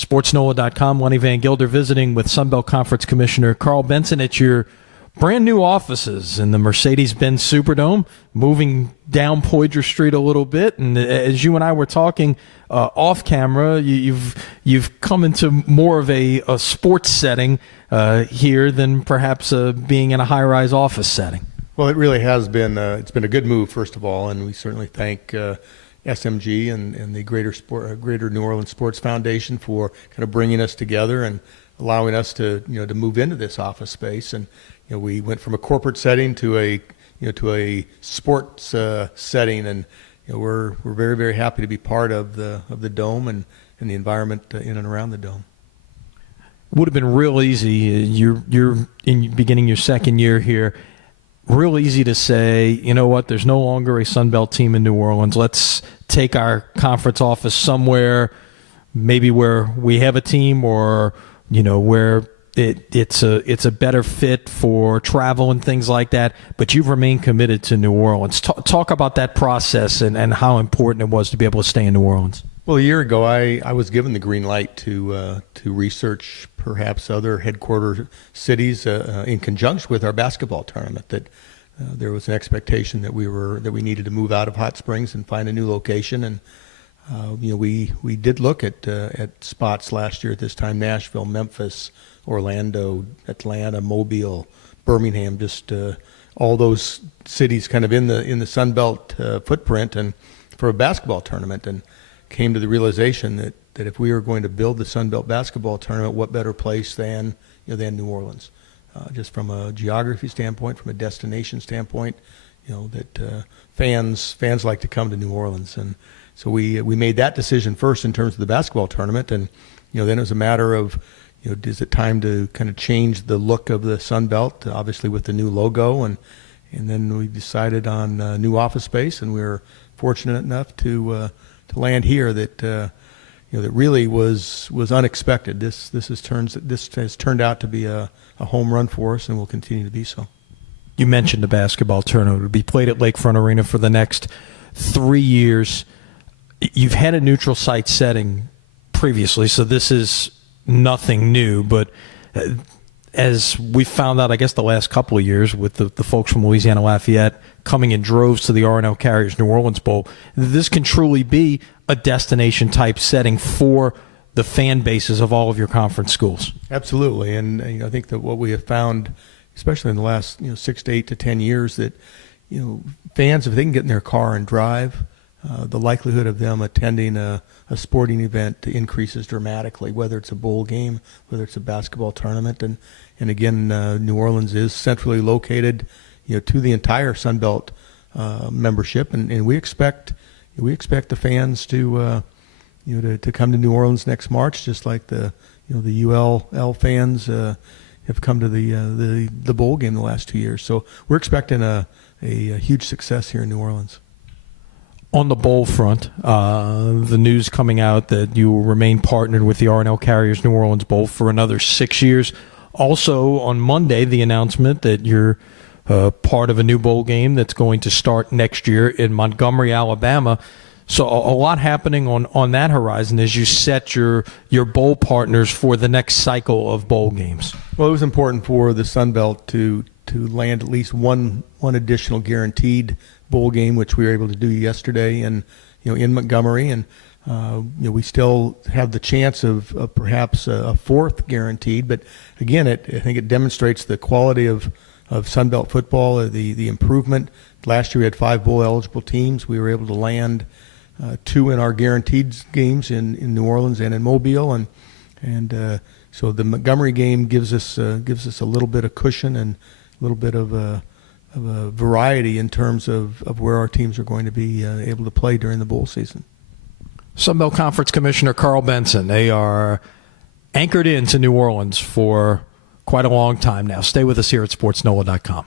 SportsNola.com. Lenny Van Gilder visiting with Sunbelt Conference Commissioner Karl Benson at your brand new offices in the Mercedes-Benz Superdome, moving down Poydras Street a little bit. And as you and I were talking off camera, you've come into more of a sports setting here than perhaps being in a high-rise office setting. Well, it really has been. It's been a good move, first of all, and we certainly thank SMG and the Greater New Orleans Sports Foundation for kind of bringing us together and allowing us to move into this office space. And we went from a corporate setting to a sports setting, and we're very, very happy to be part of the dome and the environment in and around the dome. Would have been real easy. You're in beginning your second year here. Real easy to say, you know what, there's no longer a Sunbelt team in New Orleans. Let's take our conference office somewhere, maybe where we have a team, or where it's a better fit for travel and things like that. But you've remained committed to New Orleans. Talk about that process and how important it was to be able to stay in New Orleans. Well, a year ago, I was given the green light to research perhaps other headquarter cities in conjunction with our basketball tournament. That there was an expectation that we needed to move out of Hot Springs and find a new location. And we did look at spots last year at this time: Nashville, Memphis, Orlando, Atlanta, Mobile, Birmingham. Just all those cities kind of in the Sun Belt footprint, and for a basketball tournament. And came to the realization that if we were going to build the Sun Belt basketball tournament, what better place than New Orleans, just from a geography standpoint, from a destination standpoint, that fans like to come to New Orleans. And so we made that decision first in terms of the basketball tournament, and then it was a matter of is it time to kind of change the look of the Sun Belt, obviously with the new logo, and then we decided on new office space, and we were fortunate enough to land here that that really was unexpected. This has turned out to be a home run for us, and will continue to be so. You mentioned the basketball tournament. It will be played at Lakefront Arena for the next 3 years. You've had a neutral site setting previously, so this is nothing new. But as we found out, I guess the last couple of years with the folks from Louisiana Lafayette coming in droves to the R&L Carriers New Orleans Bowl, this can truly be a destination-type setting for the fan bases of all of your conference schools. Absolutely, and I think that what we have found, especially in the last 6 to 8 to 10 years, that fans, if they can get in their car and drive, the likelihood of them attending a sporting event increases dramatically, whether it's a bowl game, whether it's a basketball tournament. And again, New Orleans is centrally located to the entire Sun Belt membership, and we expect the fans to come to New Orleans next March, just like the ULL fans have come to the bowl game the last 2 years. So we're expecting a huge success here in New Orleans. On the bowl front, the news coming out that you will remain partnered with the R&L Carriers New Orleans Bowl for another 6 years. Also on Monday, the announcement that you're part of a new bowl game that's going to start next year in Montgomery, Alabama. So a lot happening on that horizon as you set your bowl partners for the next cycle of bowl games. Well, it was important for the Sun Belt to land at least one additional guaranteed bowl game, which we were able to do yesterday, and in Montgomery, and we still have the chance of perhaps a fourth guaranteed. But again, I think it demonstrates the quality of Sun Belt football, the improvement. Last year we had 5 bowl eligible teams. We were able to land 2 in our guaranteed games in New Orleans and in Mobile, and so the Montgomery game gives us a little bit of cushion and a little bit of a variety in terms of where our teams are going to be able to play during the bowl season. Sunbelt Conference Commissioner Karl Benson. They are anchored into New Orleans for quite a long time now. Stay with us here at SportsNola.com.